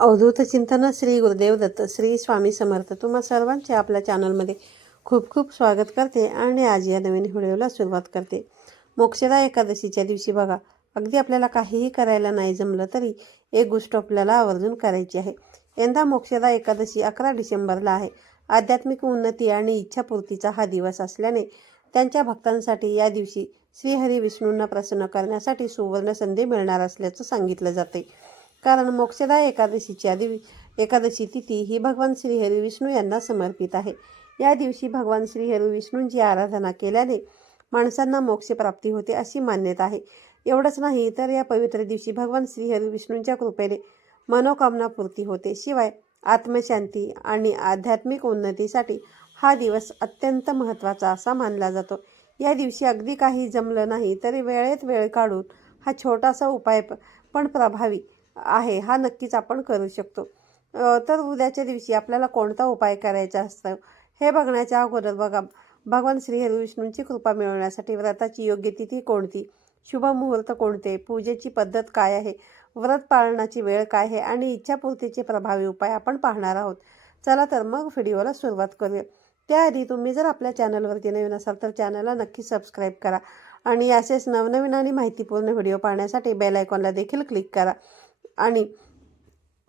अवधूत चिंतन श्री गुरुदेव दत्त श्री स्वामी समर्थ. तुम्हा सर्वांचे आपल्या चॅनलमध्ये खूप खूप स्वागत करते आणि आज या नवीन व्हिडिओला सुरुवात करते. मोक्षदा एकादशीच्या दिवशी बघा अगदी आपल्याला काहीही करायला नाही जमलं तरी एक गोष्ट आपल्याला आवर्जून करायची आहे. यंदा मोक्षदा एकादशी अकरा डिसेंबरला आहे. आध्यात्मिक उन्नती आणि इच्छापूर्तीचा हा दिवस असल्याने त्यांच्या भक्तांसाठी या दिवशी श्रीहरी विष्णूंना प्रसन्न करण्यासाठी सुवर्ण संधी मिळणार असल्याचं सांगितलं जाते. कारण मोक्षदा एकादशीच्या दिव एकादशी तिथी ही भगवान श्रीहरी विष्णू यांना समर्पित आहे. या दिवशी भगवान श्रीहरी विष्णूंची आराधना केल्याने माणसांना मोक्षप्राप्ती होते अशी मान्यता आहे. एवढंच नाही तर या पवित्र दिवशी भगवान श्रीहरी विष्णूंच्या कृपेने मनोकामना पूर्ती होते. शिवाय आत्मशांती आणि आध्यात्मिक उन्नतीसाठी हा दिवस अत्यंत महत्त्वाचा असा मानला जातो. या दिवशी अगदी काही जमलं नाही तरी वेळेत वेळ काढून हा छोटासा उपाय पण प्रभावी आहे हा नक्कीच आपण करू शकतो. तर उद्याच्या दिवशी आपल्याला कोणता उपाय करायचा असतो हे बघण्याच्या अगोदर बघा. भगवान श्री हरिविष्णूंची कृपा मिळवण्यासाठी व्रताची योग्य तिथी कोणती? शुभ मुहूर्त कोणते? पूजेची पद्धत काय आहे? व्रत पाळण्याची वेळ काय आहे? आणि इच्छापूर्तीचे प्रभावी उपाय आपण पाहणार आहोत. चला तर मग व्हिडिओला सुरुवात करूया. त्याआधी तुम्ही जर आपल्या चॅनलवरती नवीन असाल तर चॅनलला नक्की सबस्क्राईब करा. आणि असेच नवनवीन आणि माहितीपूर्ण व्हिडिओ पाहण्यासाठी बेल आयकॉनला देखील क्लिक करा. आणि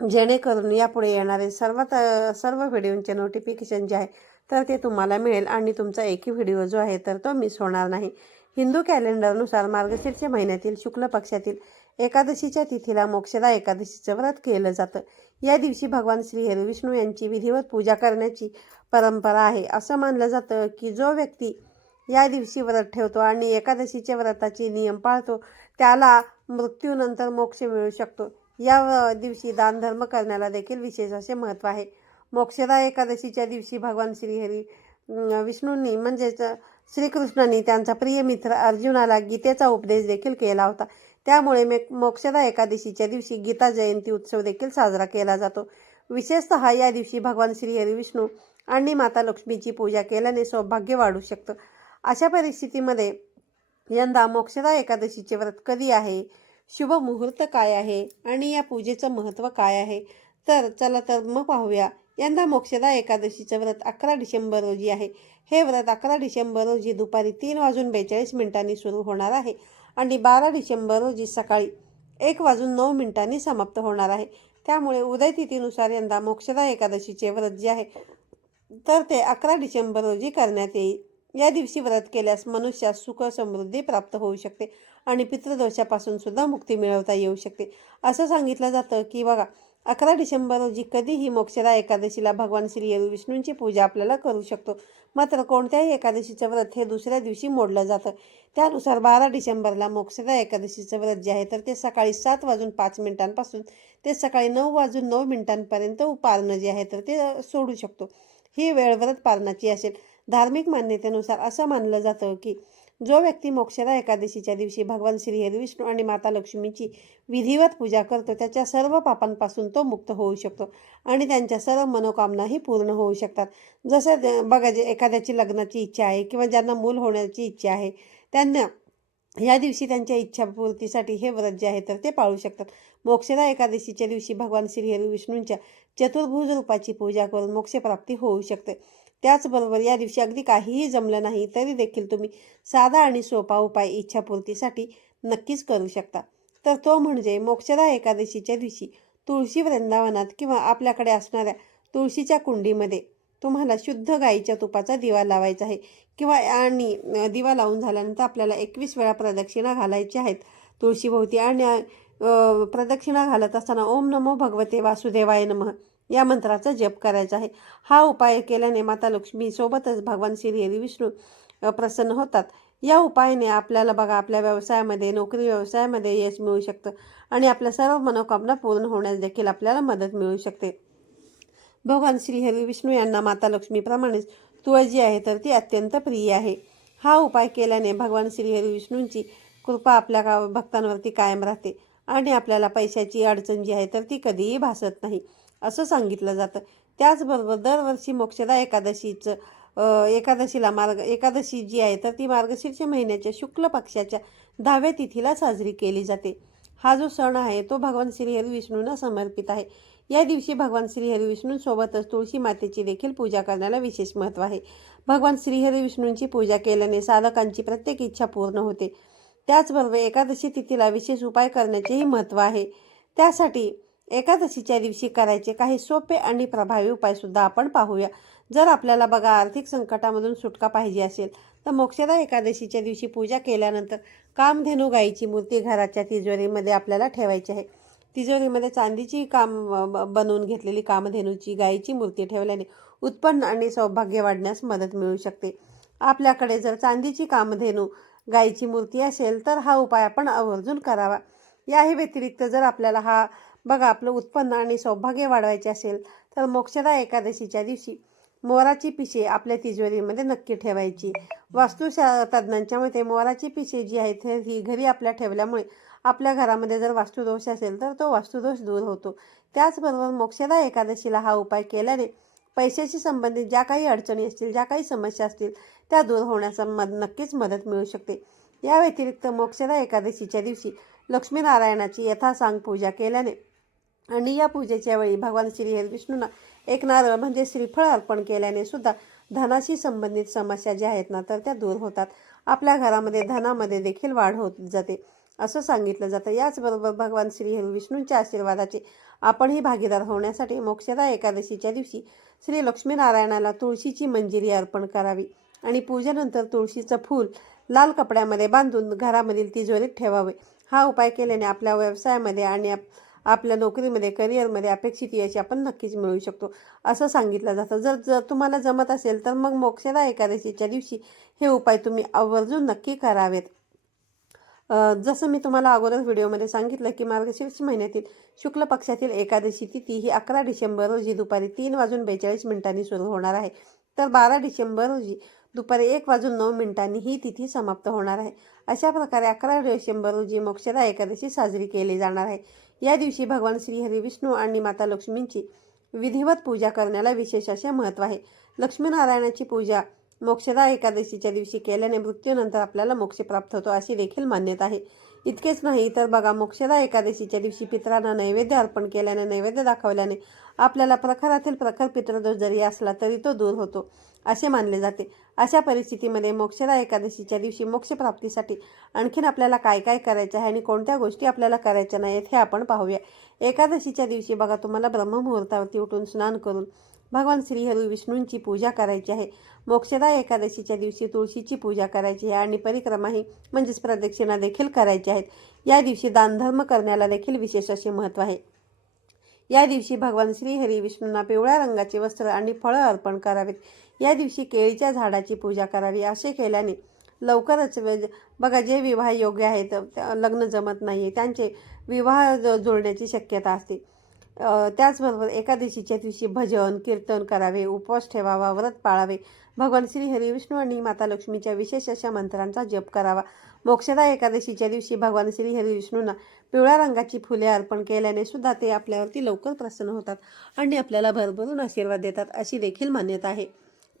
जेणेकरून यापुढे येणारे सर्वात सर्व व्हिडिओंचे नोटिफिकेशन जे आहे तर ते तुम्हाला मिळेल. आणि तुमचा एकही व्हिडिओ जो आहे तर तो मिस होणार नाही. हिंदू कॅलेंडरनुसार मार्गशीर्ष महिन्यातील शुक्ल पक्षातील एकादशीच्या तिथीला मोक्षदा एकादशीचं व्रत केलं जातं. या दिवशी भगवान श्री हरी विष्णू यांची विधिवत पूजा करण्याची परंपरा आहे. असं मानलं जातं की जो व्यक्ती या दिवशी व्रत ठेवतो आणि एकादशीच्या व्रताचे नियम पाळतो त्याला मृत्यूनंतर मोक्ष मिळू शकतो. या दिवशी दानधर्म करण्याला देखील विशेष असे महत्त्व आहे. मोक्षदा एकादशीच्या दिवशी भगवान श्रीहरी विष्णूंनी म्हणजेच श्रीकृष्णांनी त्यांचा प्रिय मित्र अर्जुनाला गीतेचा उपदेश देखील केला होता. त्यामुळे मे मोक्षदा एकादशीच्या दिवशी गीता जयंती उत्सव देखील साजरा केला जातो. विशेषतः या दिवशी भगवान श्रीहरी विष्णू आणि माता लक्ष्मीची पूजा केल्याने सौभाग्य वाढू शकतं. अशा परिस्थितीमध्ये यंदा मोक्षदा एकादशीचे व्रत कधी आहे? शुभ मुहूर्त काय आहे आणि या पूजेचं महत्त्व काय आहे? तर चला तर मग पाहूया. यंदा मोक्षदा एकादशीचं व्रत अकरा डिसेंबर रोजी आहे. हे व्रत अकरा डिसेंबर रोजी दुपारी तीन वाजून बेचाळीस मिनिटांनी सुरू होणार आहे आणि बारा डिसेंबर रोजी सकाळी एक वाजून नऊ मिनिटांनी समाप्त होणार आहे. त्यामुळे उदय तिथीनुसार यंदा मोक्षदा एकादशीचे व्रत जे आहे तर ते अकरा डिसेंबर रोजी करण्यात येईल. या दिवशी व्रत केल्यास मनुष्यास सुख समृद्धी प्राप्त होऊ शकते आणि पितृदोषापासून सुद्धा मुक्ती मिळवता येऊ शकते. असं सांगितलं जातं की बघा अकरा डिसेंबर रोजी कधीही मोक्षदा एकादशीला भगवान श्री हरी विष्णूंची पूजा आपल्याला करू शकतो. मात्र कोणत्याही एकादशीचं व्रत हे दुसऱ्या दिवशी मोडलं जातं. त्यानुसार बारा डिसेंबरला मोक्षदा एकादशीचं व्रत जे आहे तर ते सकाळी सात वाजून पाच मिनिटांपासून ते सकाळी नऊ वाजून नऊ मिनिटांपर्यंत पारणं जे आहे तर ते सोडू शकतो. ही वेळ व्रत पारणाची असेल. धार्मिक मान्यतेनुसार असं मानलं जातं की जो व्यक्ती मोक्षदा एकादशीच्या दिवशी भगवान श्री विष्णू आणि माता लक्ष्मीची विधिवत पूजा करतो त्याच्या सर्व पापांपासून तो मुक्त होऊ शकतो आणि त्यांच्या सर्व मनोकामनाही पूर्ण होऊ शकतात. जसं बघा जे एखाद्याची लग्नाची इच्छा आहे किंवा ज्यांना मूल होण्याची इच्छा आहे त्यांना या दिवशी त्यांच्या इच्छापूर्तीसाठी हे व्रत जे आहे तर ते पाळू शकतात. मोक्षदा एकादशीच्या दिवशी भगवान श्रीहरी विष्णूंच्या चतुर्भुज रूपाची पूजा करून मोक्षप्राप्ती होऊ शकते. त्याचबरोबर या दिवशी अगदी काहीही जमलं नाही तरी देखील तुम्ही साधा आणि सोपा उपाय इच्छापूर्तीसाठी नक्कीच करू शकता. तर तो म्हणजे मोक्षदा एकादशीच्या दिवशी तुळशी वृंदावनात किंवा आपल्याकडे असणाऱ्या तुळशीच्या कुंडीमध्ये तुम्हाला शुद्ध गाईच्या तुपाचा दिवा लावायचा आहे किंवा आणि दिवा लावून झाल्यानंतर आपल्याला एकवीस वेळा प्रदक्षिणा घालायच्या आहेत तुळशीभोवती. आणि प्रदक्षिणा घालत असताना ओम नमो भगवते वासुदेवाय नमः. या मंत्राचा जप करायचा आहे. हा उपाय केल्याने माता लक्ष्मीसोबतच भगवान श्री हरी विष्णू प्रसन्न होतात. या उपायाने आपल्याला बघा आपल्या व्यवसायामध्ये नोकरी व्यवसायामध्ये यश मिळू शकतं आणि आपल्या सर्व मनोकामना पूर्ण होण्यास देखील आपल्याला मदत मिळू शकते. भगवान श्री हरी विष्णू यांना माता लक्ष्मीप्रमाणेच तुळजी आहे तर ती अत्यंत प्रिय आहे. हा उपाय केल्याने भगवान श्री हरी विष्णूंची कृपा आपल्या का भक्तांवरती कायम राहते आणि आपल्याला पैशाची अडचण जी आहे तर ती कधीही भासत नाही. असं सांगितलं जातं. त्याचबरोबर दरवर्षी मोक्षदा एकादशीचं एकादशीला मार्ग एकादशी जी आहे तर ती मार्गशीर्ष महिन्याच्या शुक्ल पक्षाच्या दहाव्या तिथीला साजरी केली जाते. हा जो सण आहे तो भगवान श्रीहरी विष्णूंना समर्पित आहे. या दिवशी भगवान श्रीहरी विष्णूंसोबतच तुळशी मातेची देखील पूजा करण्याला विशेष महत्त्व आहे. भगवान श्रीहरी विष्णूंची पूजा केल्याने साधकांची प्रत्येक इच्छा पूर्ण होते. त्याचबरोबर एकादशी तिथीला विशेष उपाय करण्याचेही महत्त्व आहे. त्यासाठी एकादशीच्या दिवशी करायचे काही सोपे आणि प्रभावी उपायसुद्धा आपण पाहूया. जर आपल्याला बघा आर्थिक संकटामधून सुटका पाहिजे असेल तर मोक्षदा एकादशीच्या दिवशी पूजा केल्यानंतर कामधेनू गाईची मूर्ती घराच्या तिजोरीमध्ये आपल्याला ठेवायची आहे. तिजोरीमध्ये चांदीची काम ब- बनवून घेतलेली कामधेनूची गायीची मूर्ती ठेवल्याने उत्पन्न आणि सौभाग्य वाढण्यास मदत मिळू शकते. आपल्याकडे जर चांदीची कामधेनू गायीची मूर्ती असेल तर हा उपाय आपण आवर्जून करावा. याही व्यतिरिक्त जर आपल्याला हा बघा आपलं उत्पन्न आणि सौभाग्य वाढवायचे असेल तर मोक्षदा एकादशीच्या दिवशी मोराची पिशे आपल्या तिजोरीमध्ये नक्की ठेवायची. वास्तुशा तज्ज्ञांच्या मते मोराची पिशे जी आहेत ही घरी आपल्या ठेवल्यामुळे आपल्या घरामध्ये जर वास्तुदोष असेल तर तो वास्तुदोष दूर होतो. त्याचबरोबर मोक्षदा एकादशीला हा उपाय केल्याने पैशाशी संबंधित ज्या काही अडचणी असतील ज्या काही समस्या असतील त्या दूर होण्यास मद नक्कीच मदत मिळू शकते. या व्यतिरिक्त मोक्षदा एकादशीच्या दिवशी लक्ष्मीनारायणाची यथासांग पूजा केल्याने आणि या पूजेच्या वेळी भगवान श्री हरी विष्णूंना एक नारळ म्हणजे श्रीफळ अर्पण केल्याने सुद्धा धनाशी संबंधित समस्या ज्या आहेत ना तर त्या दूर होतात. आपल्या घरामध्ये धनामध्ये देखील वाढ होत जाते असं सांगितलं जातं. याचबरोबर भगवान श्री हरी विष्णूंच्या आशीर्वादाचे आपणही भागीदार होण्यासाठी मोक्षदा एकादशीच्या दिवशी श्री लक्ष्मीनारायणाला तुळशीची मंजिरी अर्पण करावी आणि पूजेनंतर तुळशीचं फूल लाल कपड्यामध्ये बांधून घरामधील तिजोरीत ठेवावे. हा उपाय केल्याने आपल्या व्यवसायामध्ये आणि आप आपल्या नोकरीमध्ये करिअरमध्ये अपेक्षित यश आपण नक्कीच मिळवू शकतो. असं सांगितलं जातं. जर जर तुम्हाला जमत असेल तर मग मोक्षदा एकादशीच्या दिवशी हे उपाय तुम्ही आवर्जून नक्की करावेत. जसं मी तुम्हाला अगोदर व्हिडिओमध्ये सांगितलं की मार्गशीर्ष महिन्यातील शुक्ल पक्षातील एकादशी तिथी ही अकरा डिसेंबर रोजी दुपारी तीन वाजून बेचाळीस मिनिटांनी सुरू होणार आहे. तर बारा डिसेंबर रोजी दुपारी एक वाजून नऊ मिनिटांनी ही तिथी समाप्त होणार आहे. अशा प्रकारे अकरा डिसेंबर रोजी मोक्षदा एकादशी साजरी केली जाणार आहे. या दिवशी भगवान श्रीहरी विष्णू आणि माता लक्ष्मींची विधिवत पूजा करण्याला विशेष असे महत्त्व आहे. लक्ष्मीनारायणाची पूजा मोक्षदा एकादशीच्या दिवशी केल्याने मृत्यूनंतर आपल्याला मोक्ष प्राप्त होतो अशी देखील मान्यता आहे. इतकेच नाही तर बघा मोक्षदा एकादशीच्या दिवशी पितरांना नैवेद्य अर्पण केल्याने नैवेद्य दाखवल्याने आपल्याला प्रखरातील प्रखर पितृदोष जरी असला तरी तो दूर होतो असे मानले जाते. अशा परिस्थितीमध्ये मोक्षदा एकादशीच्या दिवशी मोक्षप्राप्तीसाठी आणखीन आपल्याला काय काय करायचं आहे आणि कोणत्या गोष्टी आपल्याला करायच्या नाहीत हे आपण पाहूया. एकादशीच्या दिवशी बघा तुम्हाला ब्रह्ममुहूर्तावरती उठून स्नान करून भगवान श्रीहरी विष्णूंची पूजा करायची आहे. मोक्षदा एकादशीच्या दिवशी तुळशीची पूजा करायची आहे आणि परिक्रमाही म्हणजेच प्रदक्षिणा देखील करायची आहेत. या दिवशी दानधर्म करण्याला देखील विशेष असे महत्त्व आहे. या दिवशी भगवान श्रीहरी विष्णूंना पिवळ्या रंगाचे वस्त्र आणि फळं अर्पण करावेत. या दिवशी केळीच्या झाडाची पूजा करावी असे केल्याने लवकरच वे- बघा जे विवाह योग्य आहेत लग्न जमत नाही त्यांचे विवाह जुळण्याची शक्यता असते. त्याचबरोबर एकादशीच्या दिवशी भजन कीर्तन करावे उपवास ठेवावा व्रत पाळावे. भगवान श्री हरी विष्णू आणि माता लक्ष्मीच्या विशेष अशा मंत्रांचा जप करावा. मोक्षदा एकादशीच्या दिवशी भगवान श्री हरी विष्णूंना पिवळ्या रंगाची फुले अर्पण केल्याने सुद्धा ते आपल्यावरती लवकर प्रसन्न होतात आणि आपल्याला भरभरून आशीर्वाद देतात अशी देखील मान्यता आहे.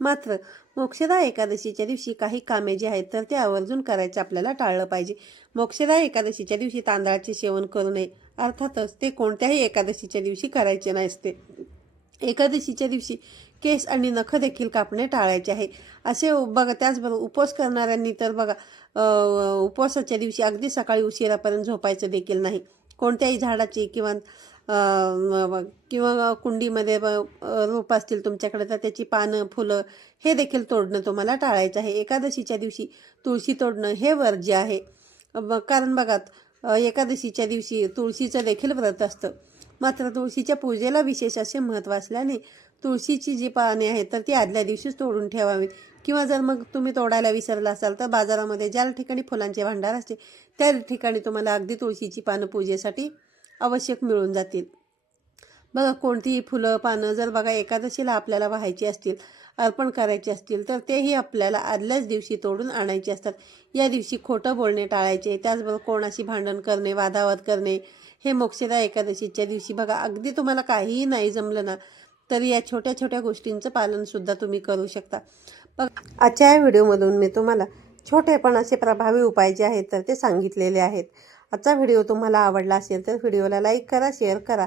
मात्र मोक्षदा एकादशीच्या दिवशी काही कामे जी आहेत तर ते आवर्जून करायचे आपल्याला टाळलं पाहिजे. मोक्षदा एकादशीच्या दिवशी तांदळाचे सेवन करू नये अर्थातच ते कोणत्याही एकादशीच्या दिवशी करायचे नसते. एकादशीच्या दिवशी केस आणि नख देखील कापणे टाळायचे आहे. असे बघा त्याचबरोबर उपवास करणाऱ्यांनी तर बघा उपवासाच्या दिवशी अगदी सकाळी उशिरापर्यंत झोपायचं देखील नाही. कोणत्याही झाडाची किंवा किंवा कुंडीमध्ये रोप असतील तुमच्याकडे तर त्याची पानं फुलं हे देखील तोडणं तुम्हाला टाळायचं आहे. एकादशीच्या दिवशी तुळशी तोडणं हे वर्ज्य आहे. ब- कारण बघा एकादशीच्या दिवशी तुळशीचं देखील व्रत असतं. मात्र तुळशीच्या पूजेला विशेष असे महत्त्व असल्याने तुळशीची जी पाने आहेत तर ती आदल्या दिवशीच तोडून ठेवावी किंवा जर मग तुम्ही तोडायला विसरला असाल तर बाजारामध्ये ज्या ठिकाणी फुलांचे भांडार असते त्या ठिकाणी तुम्हाला अगदी तुळशीची पानं पूजेसाठी आवश्यक मिळून जातील. बघा कोणतीही फुलं पानं जर बघा एकादशीला आपल्याला व्हायची असतील अर्पण करायचे असतील तर तेही आपल्याला आदल्याच दिवशी तोडून आणायचे असतात. या दिवशी खोटं बोलणे टाळायचे त्याचबरोबर कोणाशी भांडण करणे वादावाद करणे हे मोक्षदा एकादशीच्या दिवशी बघा अगदी तुम्हाला काहीही नाही जमलं ना तरी या छोट्या छोट्या गोष्टींचं पालनसुद्धा तुम्ही करू शकता. बघ आजच्या या व्हिडिओमधून मी तुम्हाला छोटे पण असे प्रभावी उपाय जे आहेत तर ते सांगितलेले आहेत. आजचा व्हिडिओ तुम्हाला आवडला असेल तर व्हिडिओला लाईक करा शेअर करा.